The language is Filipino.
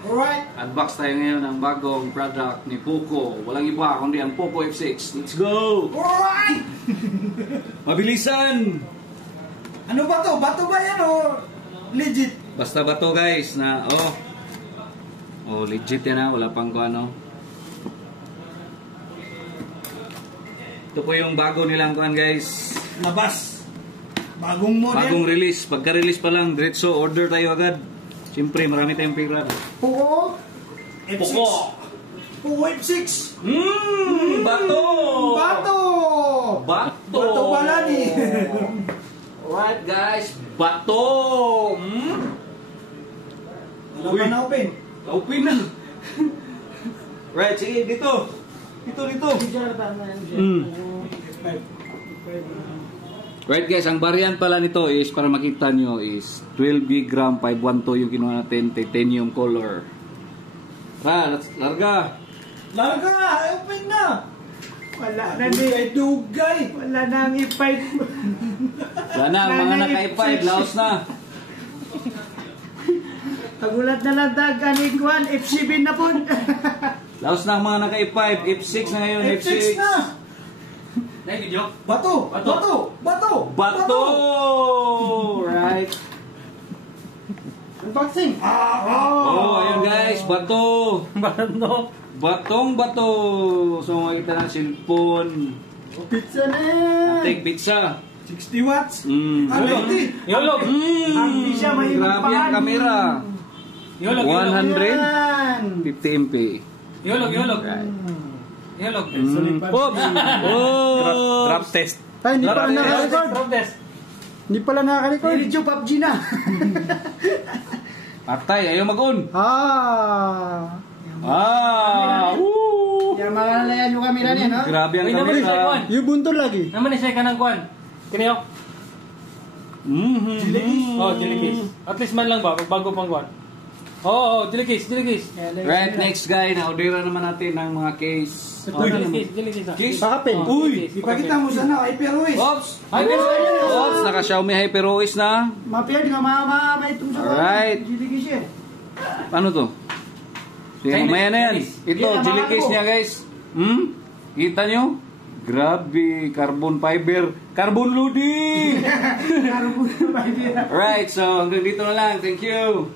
Alright. Unbox tayo ngayon ng bagong product ni Poco. Walang iba kundi ang Poco F6. Let's go! Alright! Mabilisan! Ano ba to? Bato ba yan o legit? Basta ba to guys na legit yan ha. Wala pang ano. Ito po yung bago nilang kuhan guys. Labas. Bagong model. Bagong release. Pagka-release pa lang, diretso order tayo agad. Siyempre, marami tayong pera. Poco F6. Poco F6. Bato! Bato! Bato! Bato pala ni. Alright guys, bato! Alam ka na open. Open na! Right, sige, dito! Dito! Right guys, ang variant pala nito is, para makita nyo, is 12B gram 512 yung kinuha natin, titanium color. Larga! Larga! Open na! Wala na ni dugay. Wala na ang i5. Wala na, ang mga naka-i5, laos na. Tagulat na lang taganiguan, F7 na po. Laos na ang mga naka-i5, F6 na ngayon, F6 na! Bato! Bato! Right. Unboxing! Ayun guys, bato! Batong-bato! So makikita ng cellphone. Pizza na yan! Take pizza. 60 watts? Yolog! Yolog! Hindi siya Grabe ang camera. 150 MP. Yolog. Oops! Drop test. Ay, hindi pala naka-record. Drop test. Hindi pala naka-record. Video PUBG na. Patay, ayaw mag-on. Yan, makalalayan yung camera niya, no? Grabe ang Uy, naman siya, camera. Kwan. Yung bunto lagi. Naman siya ka ng kwan. Kaniyo? Jilikis. At least man lang ba, bago pang kwan. Jilikis. Right, next guy, na-ordera naman natin ng mga case. Jilikis. Case? Pakapin. Uy! Ipakita mo sana, Hyper-OS. Oops! Oops! Naka-Xiaomi Hyper-OS na. Mapiyad nga, maitong sa Alright. Jilikis yan. Paano to? Sige, mamaya na yan. Ito, jilikis niya guys. Kita nyo? Grabe, carbon fiber. Carbon loading! Right, so hanggang dito na lang. Thank you.